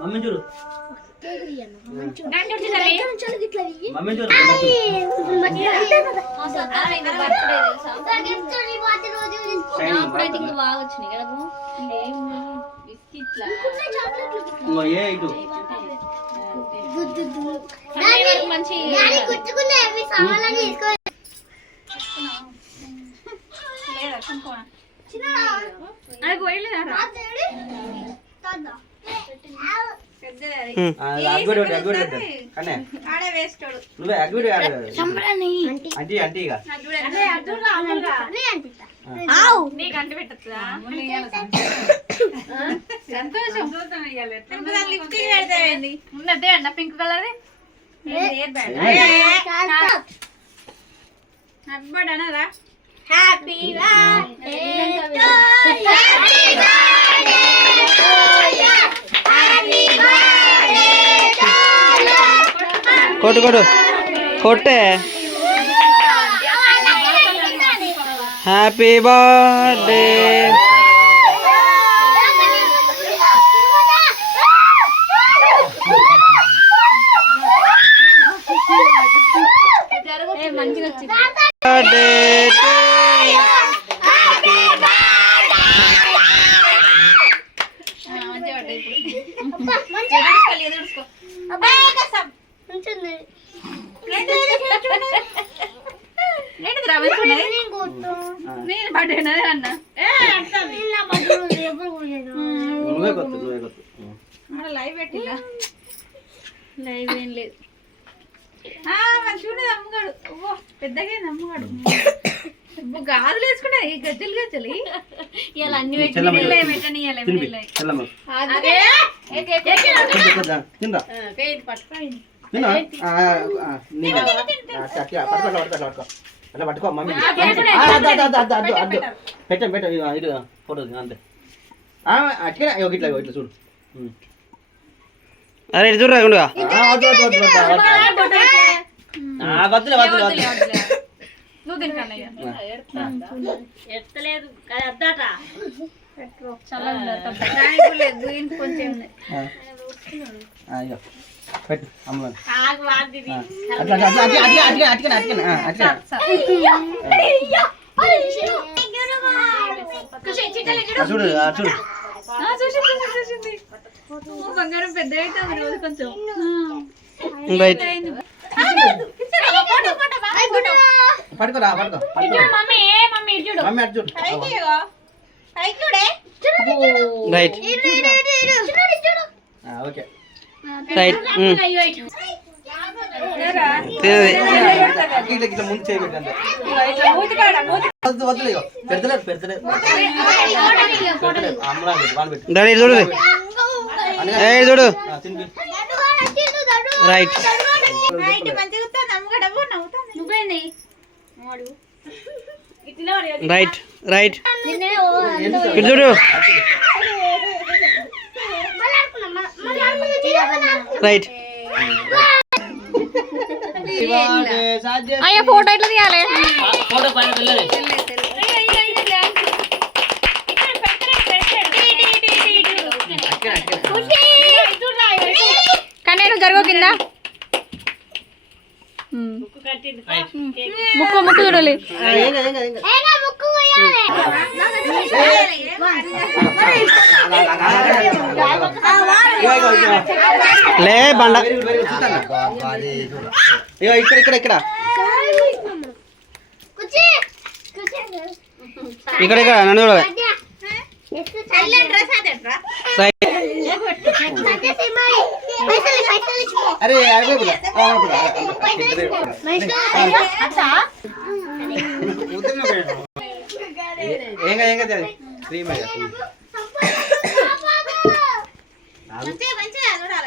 Mummy చూడు నువ్వే అగ్గుడి అంటే అంటే ఇక ఉన్నదే అన్న పింక్ కలర్ అన్నారా హ్యాపీ కొట్టు కొట్టు కొట్టే హ్యాపీ బర్త్డే మంచిగా వచ్చింది లైవ్ పెట్టిలా లైవ్ ఏం లేదు చూడదు అమ్మగాడు పెద్దగా అమ్మగాడు గాజులు వేసుకున్నా ఈ గజ్జలు గజ్జలు ఇలా అన్ని అట్లా పట్టుకో మమ్మీ పెట్టాం పెట్ట ఇది ఫోటో అంతే అట్లా ఇట్లా ఇట్లా చూడు అరే ఇది చూడరా గుండుగా వద్దులే వద్దులే వద్దులే నువ్వు తింటాను ఎత్తలేదు అద్దట చల్లలేదు కొంచెం పెట్టు అమ్మ చూడు చూడు బంగారం పెద్ద అవుతుంది రోజు కొంచెం పట్టుకోరా పట్టుకో మమ్మీ మమ్మీ అటు చూడు రైట్ ఓకే రైట్ ఇట్లా ముందు చేయబెట్టండి వద్దులే పెడతలేదు పెడతలేదు డాడీ చూడు చూడు రైట్ రైట్ రైట్ ఇటు చూడు రైట్ అయ్యా ఫోటో ఎట్లా తీయాలి ఫోటో పైన వెళ్ళలేదు కానీ నేను జరుగు కింద ముక్కు ముక్కు చూడాలి లే బండ ఇక్కడ ఇక్కడ ఇక్కడ ఇక్కడ ఇక్కడ నన్ను చూడవే అరే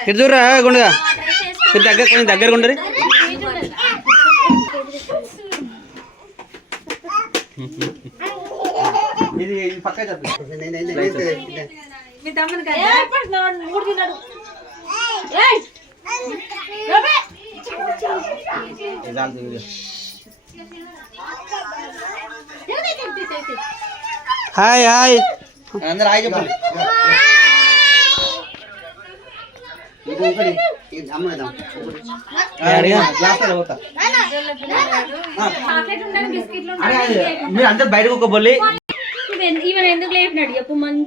ఇటు చూడరా గుండుగా దగ్గర కొంచెం దగ్గర ఉండరు ఇది పక్క మీ తమ్ముని కదా మూడు తిన్నాడు హాయ్ హాయ్ అందరు హాయ్ చెప్పండి. ఇంకొకటి అమ్మేద్దాం. గ్లాస్ పోతా. చాక్లెట్ ఉంటాను బిస్కెట్లు మీరు అందరు బయటకు ఒక బొల్లి ఇవన్నీ ఎందుకు లేపినాడు చెప్పు మంచి